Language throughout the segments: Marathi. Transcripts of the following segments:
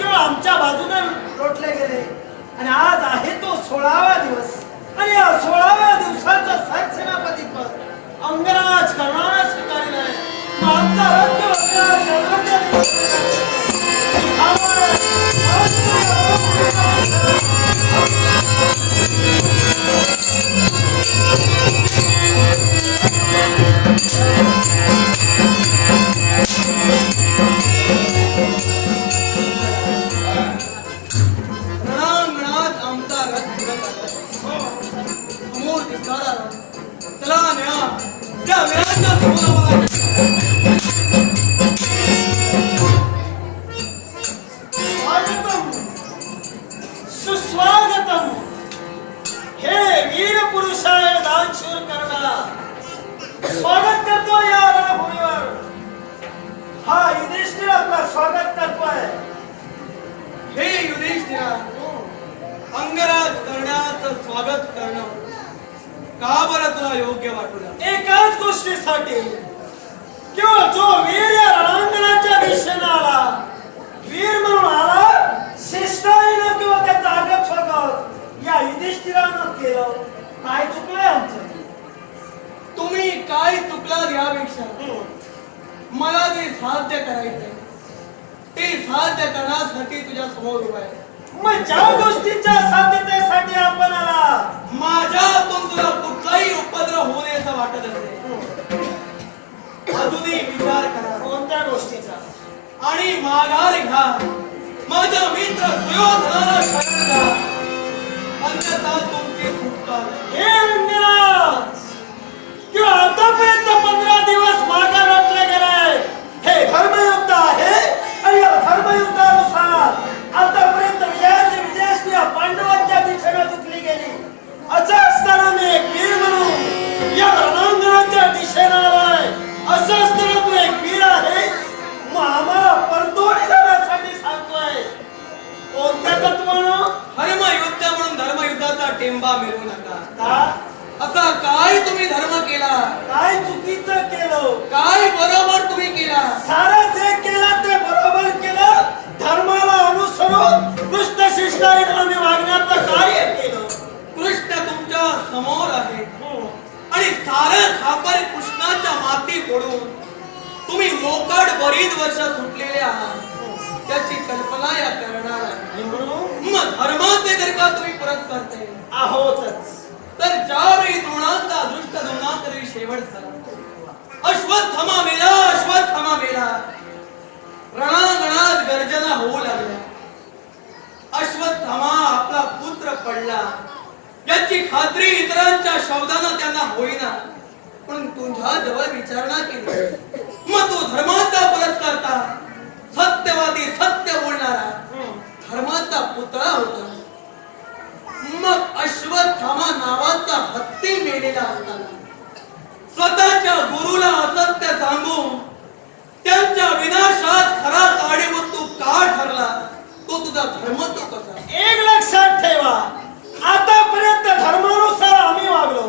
केवळ आमच्या बाजूने लोटले गेले आणि आज आहे तो 16वा दिवस आणि या 16व्या दिवसाचं सरसेनापती पद अंगराज करणारा स्वीकारले आहे. मग आमचा रद्द सुस्वागतम हे वीर पुरुषाय दानशूर करणारा स्वागत करतो या रणभूमीवर. हा युधिष्ठिर आपला स्वागत करतोय. हे युधिष्ठिरा, अंगराज करण्याचं स्वागत करणं का बरं तुला योग्य वाटलं? एकाच गोष्टीसाठी किंवा जो वीर या रणांगणाच्या दिशेने आला, वीर म्हणून आला, शिष्टाईनं किंवा त्याचं आगत स्वागत या युधिष्ठिरानं केलं. काय चुकलंय आमचं? तुम्ही काय चुकलात यापेक्षा मला जे साध्य करायचंय ते साध्य करण्यासाठी तुझ्या समोर उभा आहे. मग ज्या गोष्टीच्या साध्यतेसाठी आपण आला, माझ्यातून तुला कुठलाही उपद्रव होऊ नये असं वाटत असेल, अजूनही विचार करा कोणत्या गोष्टीचा, आणि माघार घ्या. माझा मित्र सुयोधनाला शरण द्या, अन्यथा तुमची सुटका नाही. हे अंगराज, किंवा आतापर्यंत 15 दिवस मागे रचले गेले. हे धर्मयुद्ध आहे आणि या धर्मयुद्धानुसार आतापर्यंत विजयाची या पांडवांच्या दिशेने जिंकली गेली. असं असताना मी एक वीर म्हणून या रणांगणाच्या दिशेने आलोय. असं असताना तू एक वीर आहेस, मग आम्हाला परतोडी जाण्यासाठी सांगतोय. कोणत्या तत्वानं? धर्मयुद्ध म्हणून धर्मयुद्धाचा टेंबा मिळवू नका. का? असा काय तुम्ही धर्म केला? काय चुकीचं केलं? काय बरोबर तुम्ही केला? सारं जे केलं ते बरोबर केलं. धर्माला अनुसरून कृष्ण शिष्टाईने आम्ही वागण्याचं कार्य केलं. कृष्ण तुमच्या समोर आहे आणि सारं खापर कृष्णाच्या माती फोडून तुम्ही मोकाट बरीच वर्ष सुटलेले आहात. त्याची कल्पना या करणार आहे. मग धर्माचे जर का तुम्ही परत करते आहोतच, तर ज्यावेळी द्रोणांचा दृष्ट द्रोणांतरी शेवट झाला, अश्वत्थामा मेला, अश्वत्थामा मेला, रणांगणात गर्जना होऊ लागल्या. अश्वत्थामा आपला पुत्र पडला याची खात्री इतरांच्या शब्दानं त्यांना होईना, पण तुझ्या जवळ विचारणा केली. मग तो धर्माचा परस्कर्ता, सत्यवादी, सत्य बोलणारा धर्माचा पुतळा होता. मग अश्वत्थामा नावाचा हत्ती मेलेला असताना स्वतःच्या गुरुला असत्य सांगून त्यांच्या विनाशात खरा कारणीभूत तू का ठरला? तो तुझा धर्म तो कसा? एक लक्षात ठेवा, आतापर्यंत धर्मानुसार आम्ही वागलो.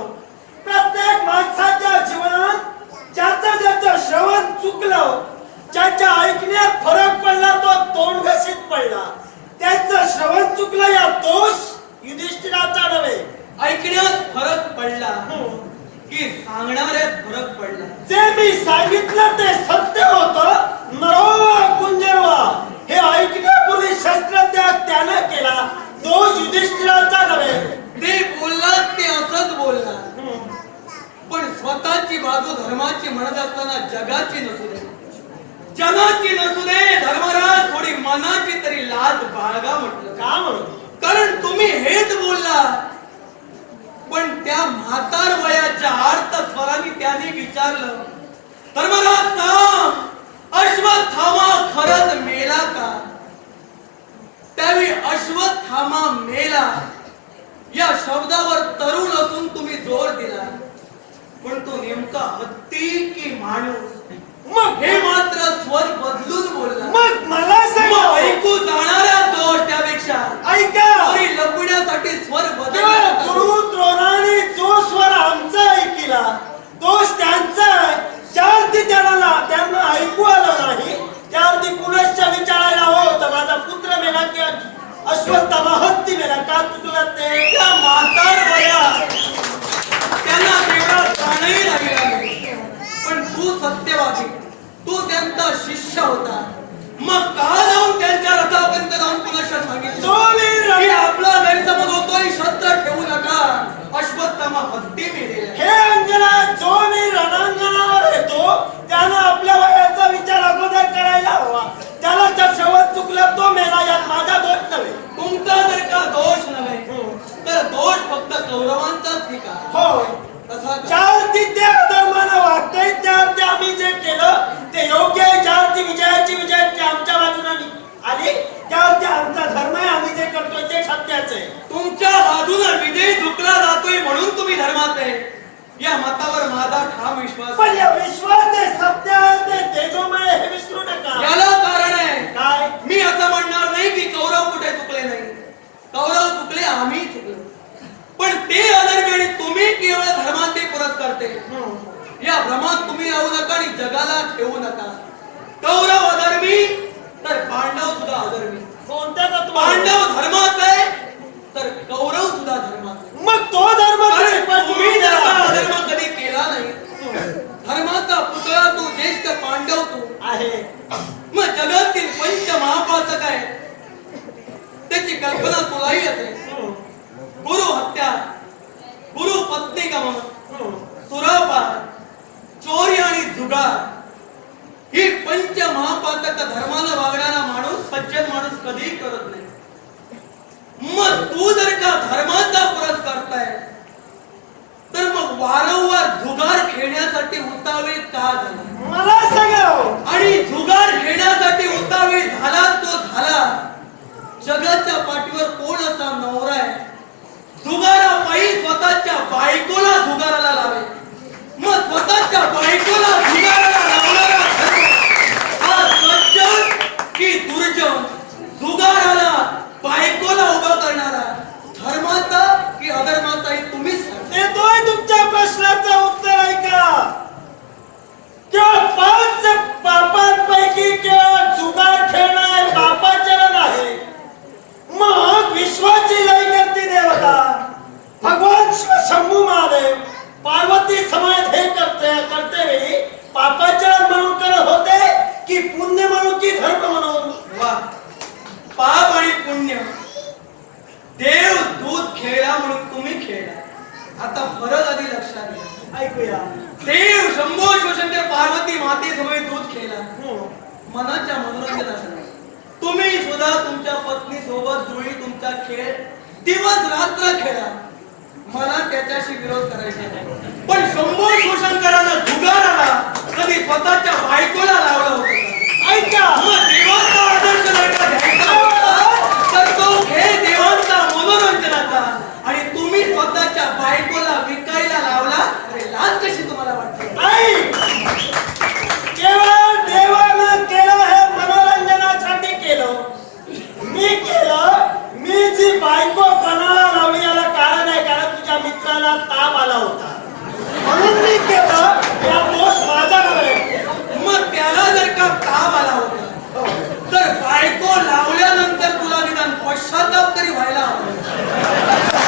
प्रत्येक माणसाच्या जीवनात ज्याचं श्रवण चुकलं, ज्याच्या ऐकण्यात फरक पडला, तो तोंड घशीत पडला. त्यांचं श्रवण चुकलं या दोष युधिष्ठिराचा नव्हे. ऐकण्यात फरक पडला की सांगणाऱ्यात फरक पडला? जे मी सांगितलं ते सत्य होतं. नरोवा कुंजरवा हे ऐकण्यापूर्वी शस्त्रत्याग त्यानं केला. दोष युधिष्ठिराचा नव्हे. ते बोललात ते असंच बोलला, पण स्वतःची बाजू धर्माची म्हणत असताना जगाची नसू दे, जगाची नसू दे, धर्मराज थोडी मनाची तरी लाज बाळगा म्हटलं. का म्हणून? कारण तुम्ही हेच बोलला, पण त्या म्हातार वयाच्या आर्त स्वरांनी त्यांनी विचारलं, धर्मराज सांग, अश्वत्थामा खरंच मेला का? त्यावेळी अश्वत्थामा मेला या शब्दावर तरुण असून तुम्ही जोर दिला, पण तो नेमका हत्ती की माणूस? मग हे मात्र स्वर बदलून बोलला. मग मला सांगा, ऐकू जाणारा दोष त्यापेक्षा ऐका, लपण्यासाठी स्वर बदलला. गुरु द्रोणाने जो स्वर आमचा ऐकिला, दोष त्यांचा. ज्यावरती त्यांना ऐकू आलं नाही, त्यावरती पुनश्च विचारायला होतं माझा पुत्र मग का जाऊन त्यांच्या रथापर्यंत जाऊन पुनश्च सांगितलं जो वीर की रणा- आपला गैरसमज होतोय, शस्त्र ठेवू नका, अश्वत्थामा हत्ती मिळेल. हे अंजना, जो मी रणांगणावर येतो त्यानं आपल्या वयाचा विचार अगोदर करायला हवा. त्याला जर शेवट चुकला तो मेला, यात माझा दोष नव्हे. तुमचा जर का दोष नव्हे तर दोष फक्त कौरवांचाच की का? होय, तसा का? ज्यावरती त्या धर्मानं वागतंय त्यावरती आम्ही जे केलं ते योग्य आहे. ज्यावरती विजयाची आमच्या बाजूने आली त्यावरती आमचा धर्म आहे. आम्ही जे करतोय ते सत्याच आहे. तुमच्या बाजूला विजय झुकला जातोय म्हणून तुम्ही धर्मात आहे, या मतावर माझा ठाम विश्वास पण आहे. या विश्वाचे सत्य आहे ते तेजोमय हे विसरू नका. याला कारण आहे, काय? मी असं म्हणणार नाही की कौरव कुठे चुकले नाही. कौरव चुकले, आम्ही चुकलो, पण ते अधर्मी आणि तुम्ही केवळ धर्मात ते पुरस्कारते. या भ्रमात तुम्ही राहू नका आणि जगाला ठेवू नका. कौरव अधर्मी तर पांडव सुद्धा अधर्मी. कोणत्या तत्वावर? पांडव धर्मात आहे तर कौरव सुद्धा धर्मात आहे. मग तो धर्म कारण पण तुम्ही जर का अधर्म कधी केला नाही, धर्माचा पुतळा तू, ज्येष्ठ पांडव तू आहे. मग जगातील पंच महापातक आहे त्याची कल्पना तुलाही असेल. गुरु हत्या, गुरु पत्नी गमन, सुरापान, चोरी आणि जुगार ही पंच महापातक धर्मानं वागणारा माणूस, सज्जन माणूस कधीही करत नाही. मग तू जर का धर्माचा पुरस्कारताय तर मग वारंवार जुगार खेळण्यासाठी उतावीळ का झाला? मला सांगा हो. आणि जुगार खेळण्यासाठी उतावीळ झाला तो झाला. जगाच्या पाठीवर कोण असा नवरा आहे जुगारापायी स्वतःच्या बायकोला जुगाराला लावे? मग स्वतःच्या बायकोला जुगाराला लावणारा धर्म हा सज्जन की दुर्जन? जुगाराला बायकोला उभा करणारा धर्माचा की अधर्माचा हे तुम्हीच सांगा. देतोय तुमच्या प्रश्नाचं उत्तर ऐका. केवळ 5 पापांपैकी केवळ जुगार खेळणं हे पापाचरण आहे. मग विश्वाची लय करती देवता भगवान शंभू महादेव पार्वती समेत हे करते वेळी पापाचरण म्हणून करत होते की पुण्य म्हणून की धर्म म्हणून? वा, पाप आणि पुण्य, देव दूध खेळला म्हणून तुम्ही खेळला. आता फरक आधी लक्षात घ्या. ऐकूया. देव शंभो शिवशंकर पार्वती माते समेत दूध खेळला मनाच्या मनोरंजनासाठी. तुम्ही सुद्धा तुमच्या पत्नी सोबत जुळी तुमचा खेळ दिवस रात्र खेळा. मला त्याच्याशी विरोध करायचा नाही, पण शंभो शिवशंकरानं जुगाराला कधी स्वतःच्या बायकोला लावलं होतं? ऐका. मग देवाचा आदर्श जर का घ्यायचा होता तर तो खेळ देवांचा, मनोरंजनाचा, आणि तुम्ही स्वतःच्या बायकोला विकायला लावला. अरे लाज कशी तुम्हाला वाटते? ऐक. केवळ देवानं केलं हे मनोरंजनासाठी केलं. मी केलं. मी जी बायको कोणाला लावली याला कारण आहे, कारण तुझ्या मित्राला ताप आला होता म्हणून मी केलं. या दोष माझा नव्हे. मग त्याला जर का ताप आला होता तर बायको लावल्यानंतर तुला निदान पश्चाताप तरी व्हायला हवा.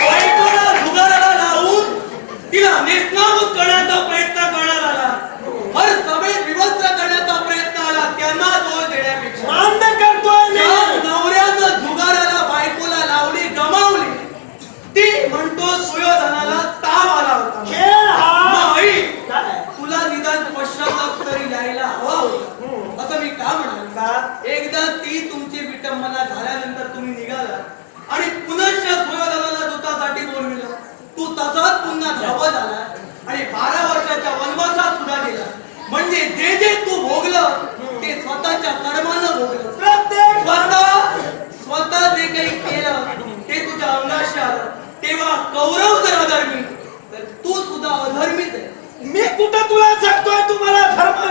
बायकोला जुगाराला लावून तिला नेस्नाबूत करण्याचा प्रयत्न करण्यात आला, हर सभेत विवस्त्र करण्याचा प्रयत्न आला. त्यांना दोष देण्यापेक्षा मान्य करतोय मी. ज्या नवऱ्यानं जुगाराला बायकोला लावली, गमावली, ती म्हणतो सुयोधनाला ताप आला होता. खेळ हा मग आई, काय? तुला निदान पश्चाताप तरी यायला हवा होता. असं मी का म्हणाल का? एकदा ती तुमची विटंबना झाल्यानंतर तुम्ही निघाला आणि पुनश्च सुयोधनाला दूतासाठी बोलविलं. तू तसाच पुन्हा धावत आला आणि 12 वर्षाच्या वनवासात सुद्धा गेला. म्हणजे जे जे तू भोगलं ते स्वतःच्या कर्मानं भोगलं. प्रत्येक स्वतः जे काही केलं ते तुझ्या अंगाशी आलं. तेव्हा कौरव जर अधर्मी तर तू सुद्धा अधर्मीच आहे. मी कुठं तुला सांगतोय तुम्हाला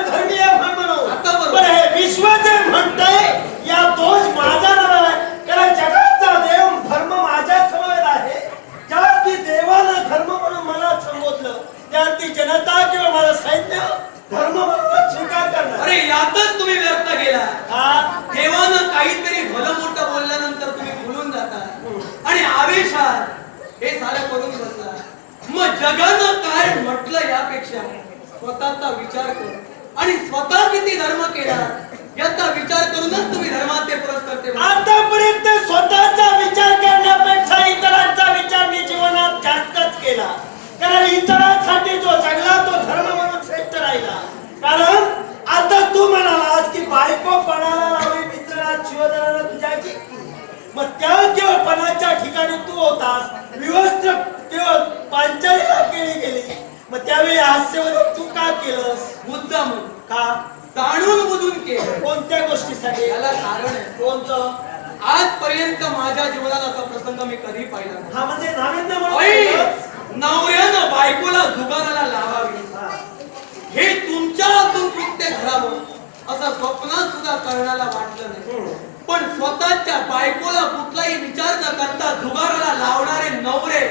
धर्मीय म्हण म्हणून? आता बरोबर. पण हे विश्व जे म्हणतंय या दोष माझा नव्हे, कारण जगाचा देव धर्म माझ्या समवेत आहे. ज्यावरती देवानं धर्म म्हणून मला संबोधलं त्यावरती जनता किंवा माझं सैन्य धर्म म्हणून स्वीकार करणार. अरे यातच तुम्ही व्यर्थ गेला. हा? देवानं काहीतरी भलं मोठं बोलल्यानंतर तुम्ही भुलून जाता आणि आवेशात हे सारं करून बसला. मग जगानं काय म्हटलं यापेक्षा स्वतःचा विचार कर. आणि स्वतः किती धर्म केला याचा विचार करूनच तुम्ही धर्मात ते पुरस्कार आतापर्यंत स्वतःचा विचार करण्यापेक्षा इतरांचा विचार मी जीवनात जास्तच केला. कारण इतरांसाठी जो जगला तो धर्म म्हणून श्रेष्ठ राहिला. कारण आता तू म्हणालास की बायको पणाला लावली मित्रात शिवधराला तुझ्याची. मग त्या केवळपणाच्या ठिकाणी तू होतास, विवस्त्र केवळ पांचालीला केली गेली. मग त्यावेळी हास्यमध्ये तू का केलंस? मुद्दाम का? जाणून बुजून केलं. कोणत्या गोष्टीसाठी? याला कारण आहे. कोणतं? आजपर्यंत माझ्या जीवनात असा प्रसंग मी कधी पाहिला नाही. हा म्हणजे नाविन्य म्हणून आई, केलंस? नवऱ्यानं बायकोला जुगाराला लावावी हा. हे तुमच्या हातून कृत्य घडावं असं स्वप्नात सुद्धा करण्याला वाटलं नाही. पण स्वतःच्या बायकोला कुठलाही विचार न करता जुगाराला लावणारे नवरे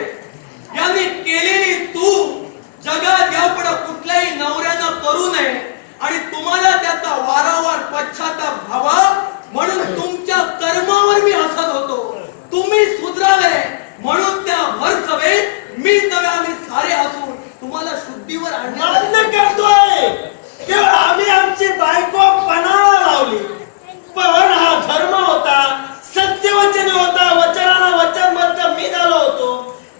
यांनी केलेली तू जगात यापुढे कुठल्याही नवऱ्यानं करू नये आणि तुम्हाला त्याचा वारंवार पश्चाताप व्हावा म्हणून तुमच्या कर्मावर मी हसत होतो. तुम्ही सुधरावे म्हणून त्या भर सभेत मी नव्हे आम्ही सारे असून तुम्हाला शुद्धीवर मान्य करतोय. केवळ आम्ही आमची बायको पणाला लावली. पण हा धर्म होता, सत्यवचन होता, वचनाला वचनबद्ध मी झालो होतो.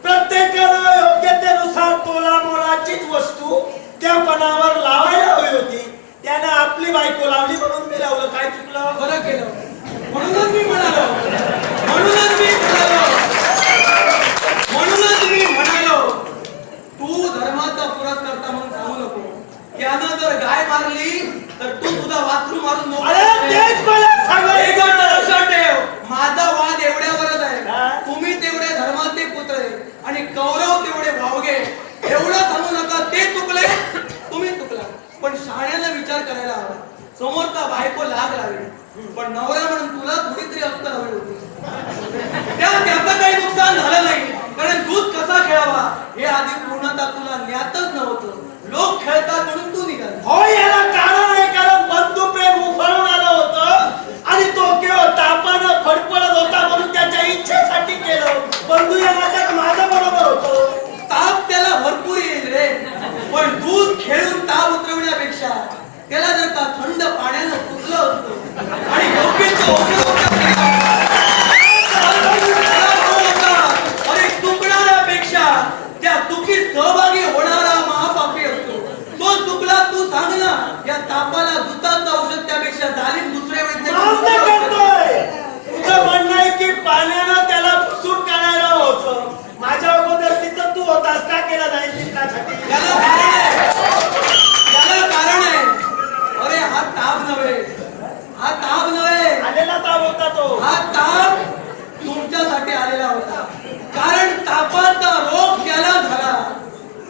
प्रत्येकाला योग्यतेनुसार तोला मोलाचीच वस्तू त्या पणावर लावायला हवी होती. त्याने आपली बायको लावली म्हणून मी लावलं. काय चुकलं? बरं केलं. म्हणूनच मी म्हणालो म्हणूनच मी म्हणालो तू धर्माचा पुरस्कर्ता म्हणून सांगू नको. त्यानं जर गाय मारली तर तू सुद्धा वासरू मारून अरे तेच मला सांगायचं. लक्षात ठेव, माझा वाद एवढ्यावरच हा? आहे. तुम्ही तेवढे धर्माचे पुतळे आणि कौरव तेवढे भावगे. एवढं सांगू नका ते चुकले तुम्ही चुकला. पण शाळेला विचार करायला हवा. समोरचा बायको लाग लावी पण नवरा म्हणून तुला थोडी तरी अक्कल हवी होती. त्याचं काही नुकसान झालं नाही. कारण दूध कसा खेळावा हे आधी पूर्णतः तुला ज्ञातच नव्हतं. लोक खेळतात म्हणून तू निघाला. हो, याला कारण आहे. कारण बंधू प्रेम उफाळून आलं होतं आणि तो केवळ तापानं फडफडत होता म्हणून त्याच्या इच्छेसाठी केलं. बंधू या माझ्या बरोबर होतो. ताप त्याला भरपूर येईल रे, पण दूध खेळून ताप उतरवण्यापेक्षा त्याला जर का थंड पाण्यानं पुसलं असतं आणि योग्य ते औषध अरे चुकणाऱ्यापेक्षा त्या चुकीत सहभागी होणारा महापापी असतो. तो चुकला तू सांग ना. या तापाला दुधाचं औषध त्यापेक्षा जालीम दुसरे मान्य करतोय. तुझं म्हणणं आहे की पाण्यानं त्याला पुसून काढायला होतं. माझ्या अगोदर तिथं तू होतास, का केला नाही चित्रासाठी? त्याला कारण आहे. अरे हा ताप नव्हे आलेला ताप होता तो. हा ताप तुमच्यासाठी आलेला होता. कारण तापाचा रोग त्याला झाला.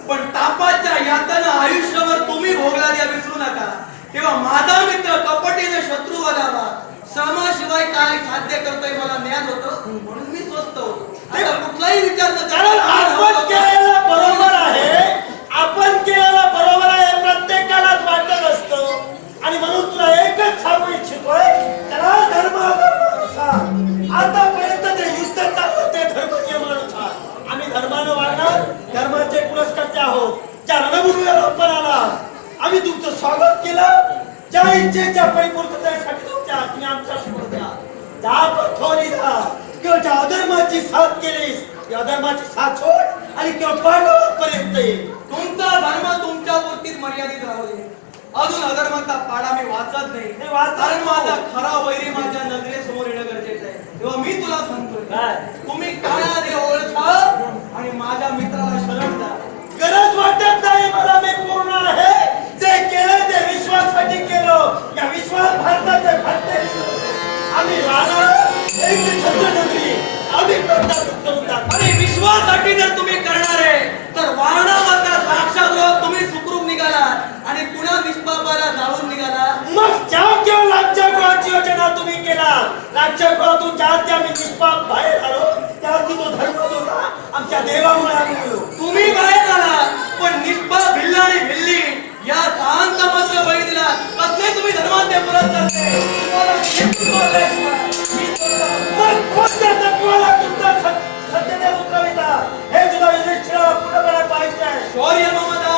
पण तापाच्या यातना आयुष्यभर तुम्ही भोगला या विसरू नका. तेव्हा माझा मित्र कपटीने शत्रू बनावा. श्रमाशिवाय काय साध्य करतोय मला ज्ञान होतं म्हणून मी स्वस्त होतो. आता कुठलाही विचार न कारण आपण केलेला बरोबर आहे. आपण केलेला बरोबर आहे प्रत्येकालाच वाटत असतं. आणि म्हणून तुला एकच सांगू इच्छितोय, त्याला धर्म अधर्मानुसार आतापर्यंत जे युद्ध चाललं ते धर्म नियमानुसार. आम्ही धर्मानं वागणार, धर्माचे पुरस्कर्ते आहोत. ज्या रणभूमीवर आपण आला आम्ही तुमचं स्वागत केलं. ज्या इच्छेच्या परिपूर्ततेसाठी तुमच्या हातून आमच्या समोर द्या. ज्या पथोरी जा किंवा ज्या अधर्माची साथ केलीस या अधर्माची साथ सोड आणि किंवा पांडवांपर्यंत ये. तुमचा धर्म तुमच्या पुरतीच मर्यादित राहू दे. अजून अधर्माचा पाडा मी वाचत नाही. कारण माझा खरा वैरी माझ्या नजरेसमोर येणं गरजेचं आहे. तेव्हा मी तुला सांगतोय तुम्ही काय आधी ओळखा आणि माझ्या मित्राला शरण द्या. गरज वाटत नाही मला. मी पूर्ण आहे. जे केलं ते विश्वासाठी केलं. या विश्वास भारताचे भारते आम्ही राहणार एक छत्रनगरी आम्ही प्रताप करून टाकू. आणि विश्वासाठी जर तुम्ही करणार आहे तर वारणा मात्र द्राक्षागृहात तुम्ही सुखरूप निघाला आणि पुन्हा निष्पापाला जाऊन निघाला. मग ज्या केवळ राज्यगृहाची योजना तुम्ही केला, राज्यगृहातून ज्या आम्ही निष्पाप बाहेर आलो त्यावरती तो धर्म होता आमच्या देवामुळे आम्ही आलो. तुम्ही बाहेर आला पण निष्पाप भिल्ला आणि भिल्ली या सहांचा मात्र बळी दिला. कसले तुम्ही धर्माचे पुरस्कार करते. तुम्हाला मग कोणत्या तत्वाला तुमचा सत्यता उतरविता हे तुला युधिष्ठिराला पूर्णपणे पाहिजे आहे. शौर्य ममता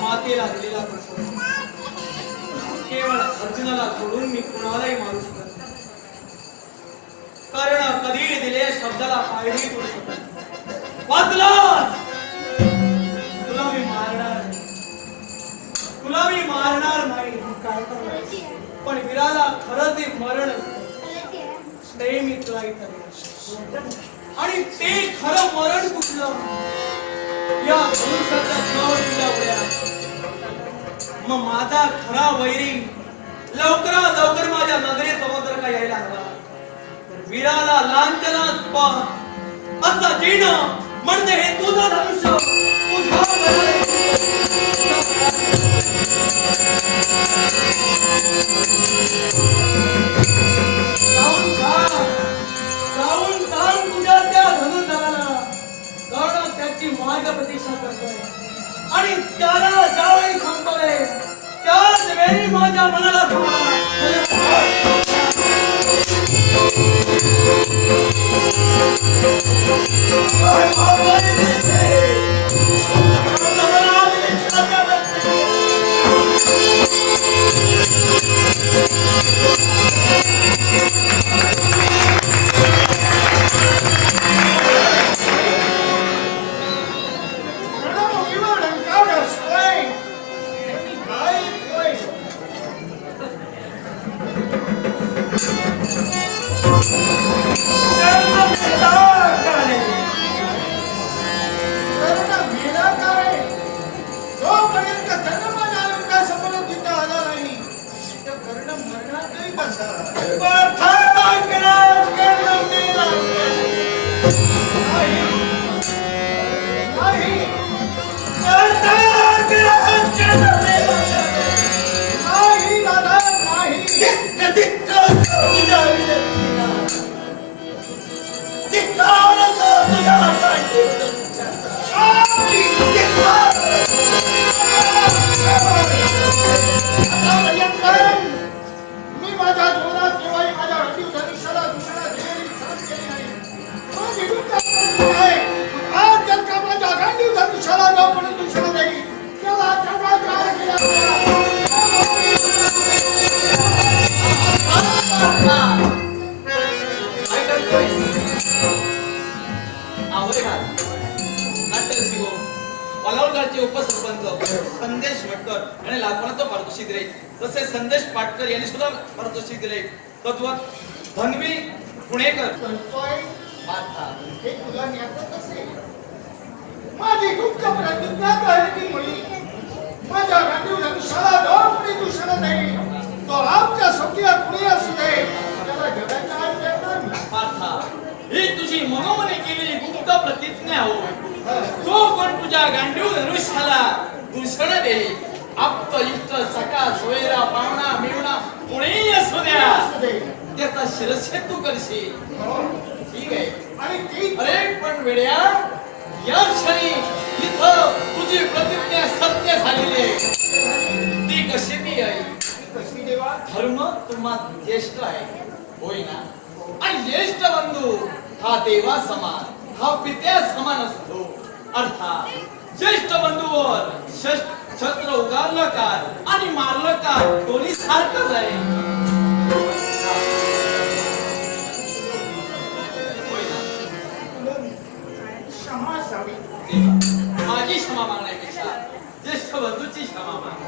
मातेला दिलेला प्रसाद केवळ अर्जुनाला सोडून मी कुणालाही मारू शकत नाही. कारण कधी दिलेल्या शब्दाला पायरी करू शकत नाही. वाचलास तुला मी मारणार नाही. तुला मी मारणार नाही. काय करणार पण वीराला खरं ते मरण असतं ते मी तुला इथं आणि ते खरं मरण कुठलं या धनुष्याच्या नावावर तुला उड्या. मग माझा खरा वैरी लवकरात लवकर माझ्या नजरेसमोर जर का यायला हवा तर वीराला लांछनास्पद असं जीणं म्हणजे हे तुझं धनुष्य तुझ्या जाऊन सांग तुझ्या त्या धनुष्याला कारण त्याची मार्ग प्रतीक्षा करतोय आणि त्याला ज्यावेळी संपले त्याच वेळी माझ्या मनाला नाट्यरसिंह पलावडगावचे उपसरपंच संदेश भटकर यांनी लाखोनाचं पारितोषिक दिले. तसे संदेश पाटकर यांनी सुद्धा पारितोषिक दिले. तद्वत धनवी पुणेकर हे तुला न्यायचं असेल. माझी गुप्त प्रतिज्ञा कळली मुली माझ्या गांडीव धनुष्याला दोन कुणी दूषण नाही. तो आमच्या स्वकीय कुणी असू दे त्याला जगाच्या आत देणार मी. पार्था, ही तुझी मनोमनी केलेली गुप्त प्रतिज्ञा होय. जो कोण तुझ्या गांडीव धनुष्याला दूषण देईल, आप्त इष्ट सखा सोयरा पाहुणा मिळवणा कोणीही असू द्या, असू दे. त्याचा शिरच्छेद तू करशील. हो. ठीक आहे. आणि ती अरे पण वेड्या, या क्षणी इथं तुझी प्रतिज्ञा सत्य झालेली आहे. ती कशी ती आहे? कशी देवा धर्म तुम्हा ज्येष्ठ आहे होय ना. आणि ज्येष्ठ बंधू हा देवा समान, हा पित्या समान असतो. अर्थात ज्येष्ठ बंधूवर छत्र उगारलं का आणि मारलं का दोन्ही सारखंच आहे. होय ना. क्षमा असावी. देवा, माझी क्षमा मागण्यापेक्षा ज्येष्ठ बंधूची क्षमा माग.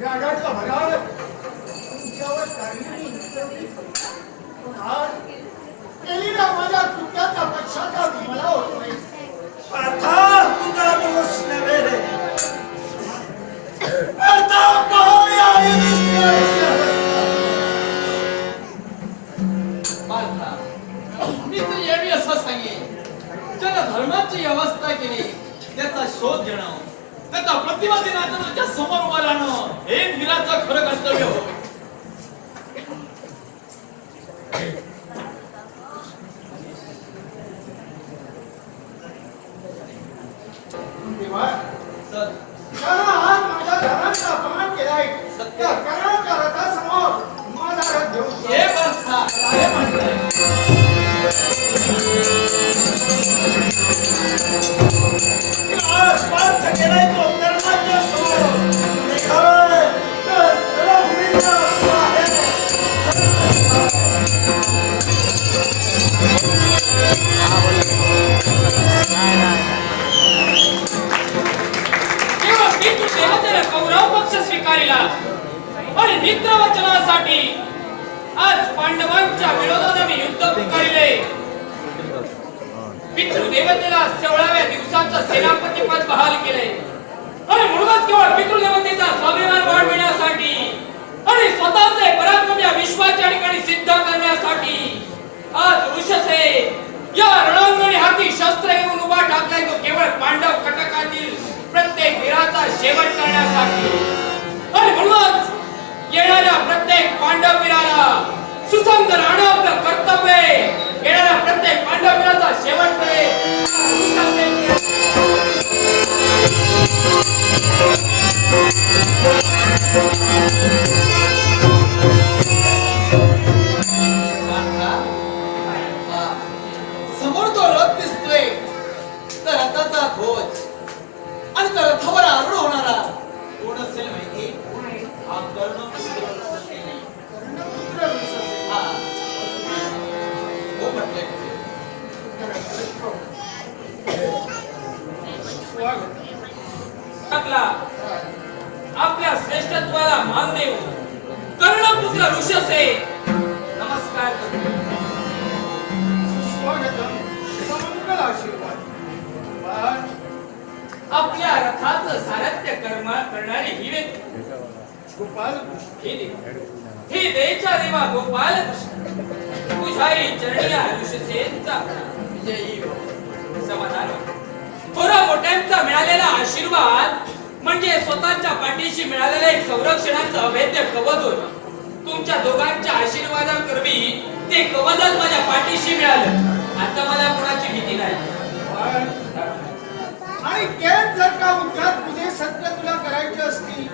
रागातला भराव तुमच्यावर काढलेली उतरली. पण आज केलेल्या माझ्या कृत्याचा पश्चाताप मला होतोय. पार्था, तुझा दोष नव्हे रे. पार्था, पाहूया युधिष्ठिराची अवस्था. पार्था, मी तर यावेळी असं सांगेन, ज्याला धर्माची अवस्था केली त्याचा शोध घेणं, त्याचा प्रतिमा दिनाचं तुझ्या समोर उभं राहणं हे वीराचं खरं कर्तव्य होय. देवा तर त्याला आज माझ्या घराचा अपमान केलाय. सत्य. त्या कराच्या रथासमोर माझा रथ घेऊन जा. हे पार्था, काय म्हणताय? आज पार्थ केलाय तो धर्माच्या समोर. निघालोय तर रणभूमीचा आहे. तेव्हा मी तू देवतेला कौरव पक्ष स्वीकारिला आणि मित्रवचनासाठी आज पांडवांच्या विरोधात मी युद्ध पुकारिले. पितृदेवतेला 16व्या दिवसाचं सेनापती पद बहाल केले आणि म्हणूनच केवळ पितृदेवतेचा स्वाभिमान वाढविण्यासाठी आणि स्वतःचे पराक्रम या विश्वाच्या ठिकाणी सिद्ध करण्यासाठी आज ऋषसेन या रणांगणी हाती शस्त्र घेऊन उभा ठाकलाय. तो केवळ पांडव कटकातील प्रत्येक वीराचा शेवट करण्यासाठी आणि म्हणूनच येणाऱ्या प्रत्येक पांडव वीराला सुसंग राहणं आपलं कर्तव्य आहे. येणाऱ्या प्रत्येक पांडव वीराचा शेवट करेल. पार्था, समोर तो रथ दिसतोय, तर रथाचा ध्वज आणि त्या रथावर आरूढ होणारा कोण असेल माहिती? हा कर्णपुत्र ऋषसेन. कर्णपुत्र ऋषसेन. हा हो म्हटले. स्वागत. टाकला आपल्या श्रेष्ठत्वाला मान देऊन कर्णपुत्र ऋषसेन नमस्कार करतो. स्वागतम. समंगल आशीर्वाद. पण आपल्या रथाचं सारथ्य करणारी ही व्यक्ती गोपाल ही देचा देवा गोपाल तुझ्याही चरणी या ऋषसेनचा विजयी हो. समाधान हो. थोरा मोठ्यांचा मिळालेला आशीर्वाद म्हणजे स्वतःच्या पाठीशी मिळालेलं एक संरक्षणाचं अभेद्य कवच होतं. तुमच्या दोघांच्या आशीर्वादाकरवी ते कवचच माझ्या पाठीशी मिळालं. आता मला कोणाची भीती नाही. आणि तेच जर का उद्धार तुझे सत्य तुला करायचे असतील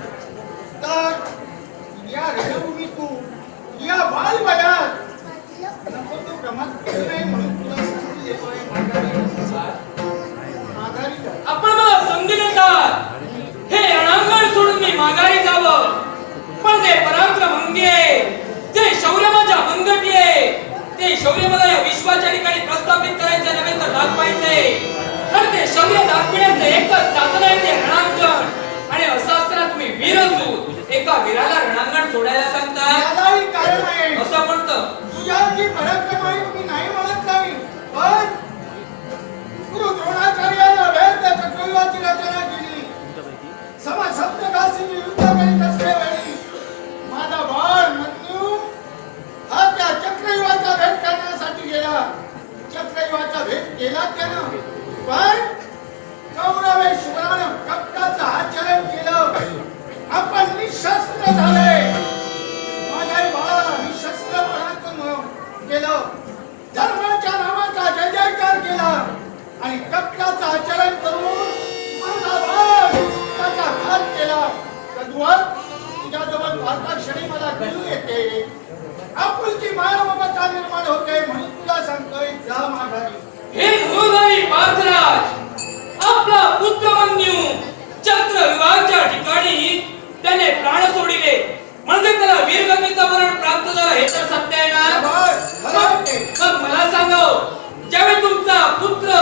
तर या रणभूमीतून या बालवयात नको तो प्रमाद करू नये म्हणून तुला संधी देतोय. माघारी जा. आपण मला संधी देतात हे रणांगण सोडून मी माघारी जावं, पण ते पराक्रम अंगी आहे, ते शौर्य माझ्या मनगटी आहे, ते शौर्य मला या विश्वाच्या ठिकाणी प्रस्थापित करायचे नव्हे सूत एका वीराला रणांगण सोडायला सांगतात? यालाही कारण आहे. असं म्हणतं. तुझ्यावरची पराक्रम आहे तुम्ही नाही म्हणत नाही, पण गुरु द्रोणाचार्याने अभेद्य चक्रव्यूहाची रचना केली. सप्तकाशी युद्ध करीत असल्यावेळी माझा बाळ मन्यू हा त्या चक्रव्यूहाचा भेद करण्यासाठी गेला. चक्रव्यूहाचा भेद केला त्यानं, पण कौरवेश्वरानं कपटाचं आचरण केलं. आपण निशस्त्र झाले. माझ्या बाळाला निशस्त्रपणातून केलं. धर्माच्या नावाचा जय जयकार केला आणि कपटाचं आचरण करून माझा बाळ त्याचा घात केला. कधुवर तुझ्याजवळ पाहता क्षणी मला कळू येते, आपुलकी माया ममता निर्माण होते. म्हणून तुला सांगतोय, जा माघारी. हे गुरुदेवी पार्थराज, आपला पुत्र मन्यू चक्रव्यूहाच्या ठिकाणी त्याने प्राण सोडिले म्हणजे त्याला वीरगतीचा मरण प्राप्त झाला, हे तर सत्य आहे ना? मग मला सांगा, ज्यावेळी तुमचा पुत्र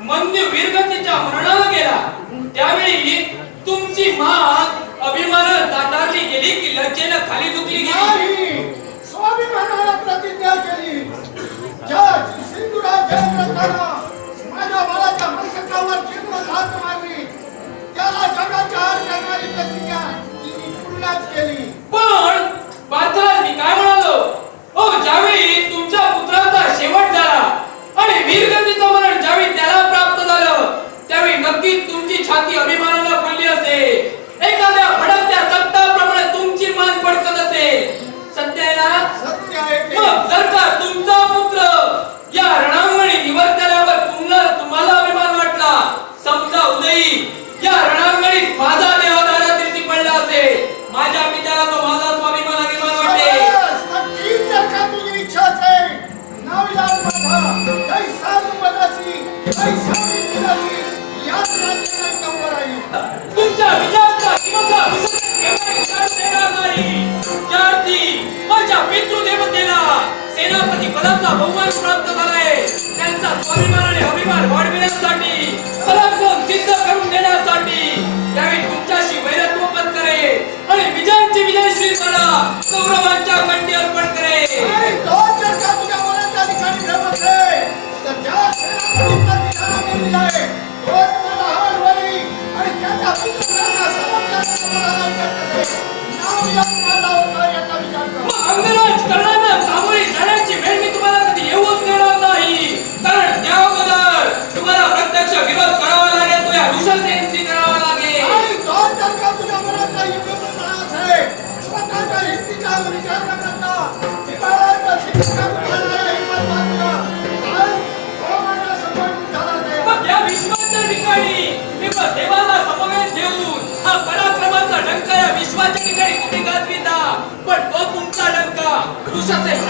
मन्यू वीरगतीच्या मरणाला गेला त्यावेळी तुमची मान अभिमानाने ताटारली गेली की लज्जेनं खाली झुकली गेली? नाही, स्वाभिमानाला प्रतिज्ञा केली. ज्या सिंधुराज जयद्रथानं माझ्या बाळाच्या मस्तकावर चिन्ह लाथ मारली, त्याला जगाच्या आड करणारी प्रतिज्ञा तिने पूर्णच केली. पण पार्थराज, मी काय म्हणालो, ओ ज्यावेळी तुमच्या पुत्राचा शेवट झाला आणि वीरगतीचं मरण ज्यावेळी त्याला प्राप्त झालं त्यावेळी नक्कीच तुमची छाती अभिमानाने फुलली असेल. एखाद्या भडकत्या तख्ताप्रमाणे तुमची मान फडकत असेल. सत्य आहे ना? सत्य आहे ते. मग जर का तुमचा पुत्र या रणांगणी निवर्तल्यावर तुम्हाला अभिमान वाटला, समजा उदयी या रणांगणीत माझा देहधारा तिरती पडला असेल, माझ्या पित्याला तो माझा स्वाभिमान अभिमान वाटेल. नक्कीच जर का तुझी इच्छा असेल, नाविलाज माझा जैसा रुपदासी जैसा विलासी याच राज्याला उभं राहील. तुमच्या विचाराचा किंवा विचार देणार नाही. ज्यार्थी माझ्या पितृदेवतेला सेनापती पदाचा बहुमान प्राप्त झालाय, त्यांचा स्वाभिमान आणि अभिमान वाढविण्यासाठी, पराक्रम सिद्ध करून देण्यासाठी त्यावेळी तुमच्याशी वैरत्व पत्करेल आणि विजयांची विजयश्री मला कौरवांच्या कंठी अर्पण करेल. आणि तो जर का तुझ्या मनाच्या ठिकाणी भ्रम असेल, तर ज्या सेनापतीचा निशाणा मिळालेला आहे, तो तुम्हाला हार होईल आणि त्याच्या पुत्रांना समाजाला तुम्हाला करेल. नाविलाज माझा होता याचा विचार कर. मग अंगराज कर्णांना सामोरे जाण्याची वेळ मी तुम्हाला कधी येऊच देणार नाही, कारण त्या अगोदर तुम्हाला प्रत्यक्ष विरोध करावा लागेल, तो या ऋषसेनशी करावा लागेल. आणि तो जर का तुझ्या मनाचा युक्तिपणा असेल, स्वतःच्या हिमतीचा विचार न करता हिमालयाच्या शिखरावर चढणाऱ्या हिम्मत बांधला, तर तो माझ्या समोर झाला नाही. मग या विश्वाच्या ठिकाणी किंवा देवाला समवेत ठेवून हा पराक्रमाचा डंका या विश्वाच्या ठिकाणी तुम्ही गाजविता, पण तो तुमचा डंका ऋषाचे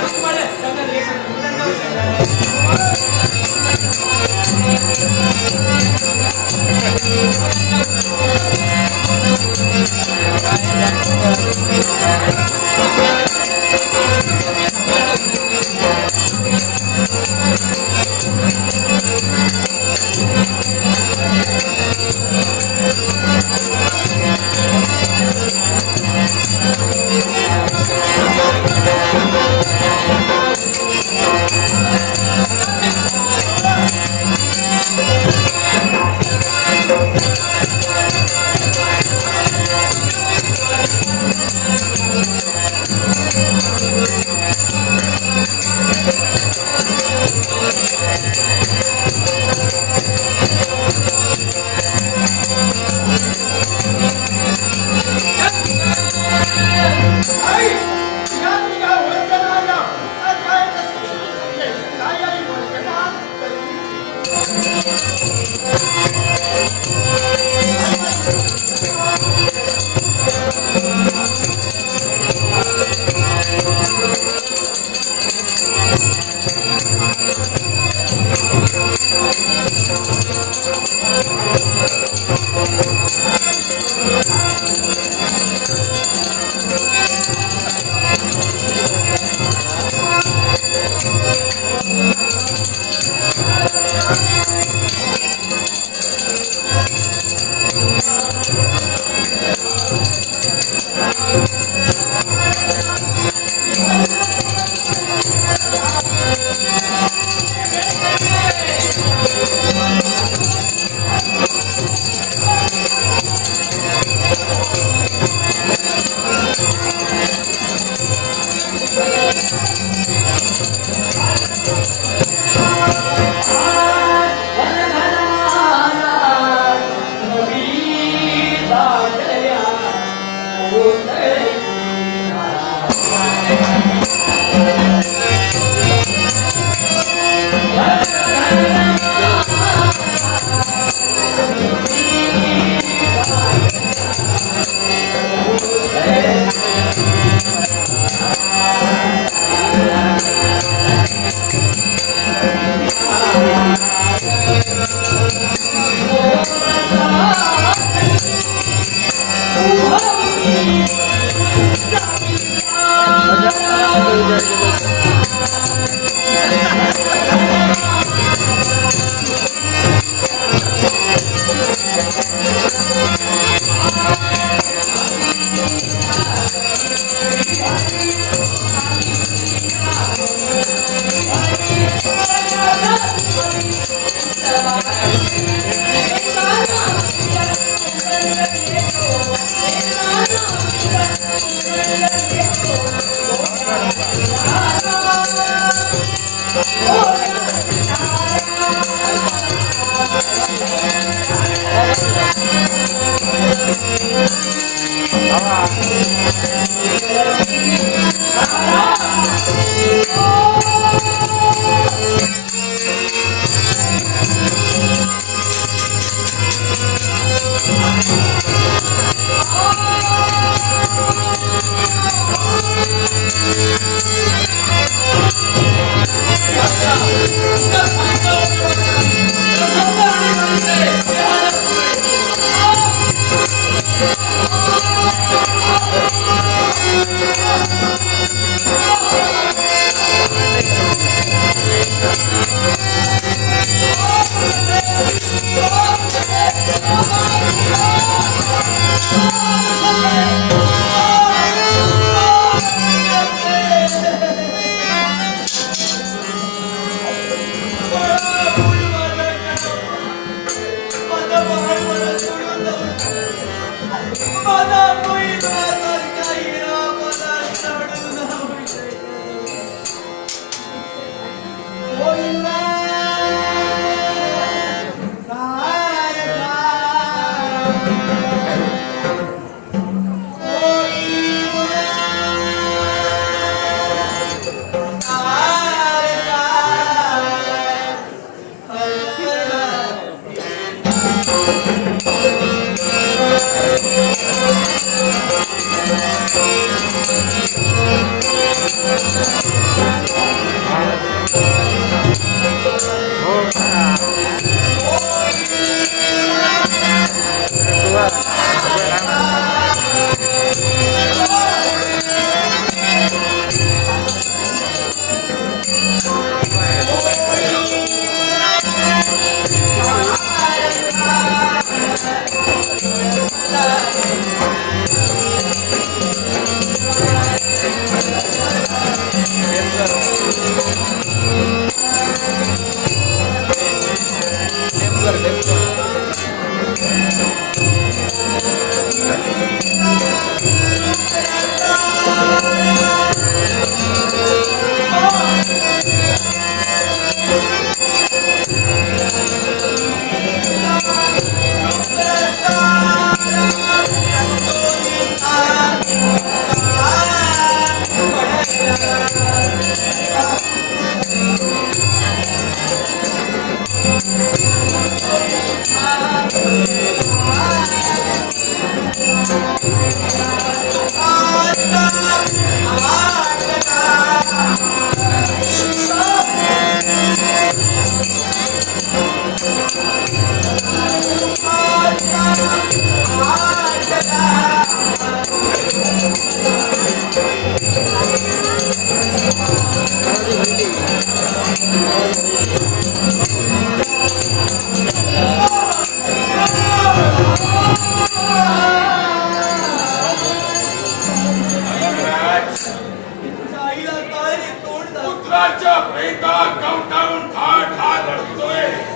पुत्राच्या प्रेताला कवटाळून ठार ठार रडतोय.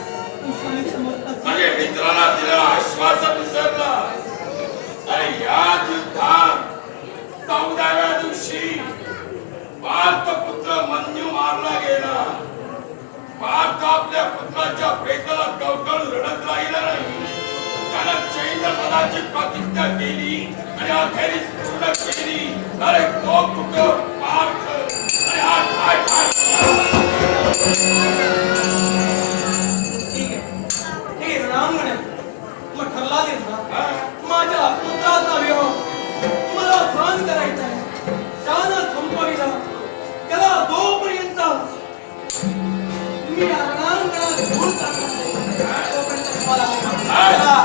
आपल्या पुत्राच्या प्रेताला कवकळ रडत राहिला नाही. त्याला चैत्र पदाची प्रतिज्ञा केली आणि अखेरीस पूर्ण केली. अरे तो कुठं पार्थ, अरे हा काय ठीक आहे राम म्हणे मग ठरला देत हा? माझ्या पुत्राचा विवाह मला सहन करायचा आहे. त्यानं संपविला त्याला जोपर्यंत मी या रणांगणात घेऊन जाणार नाही, तोपर्यंत तुम्हाला हा?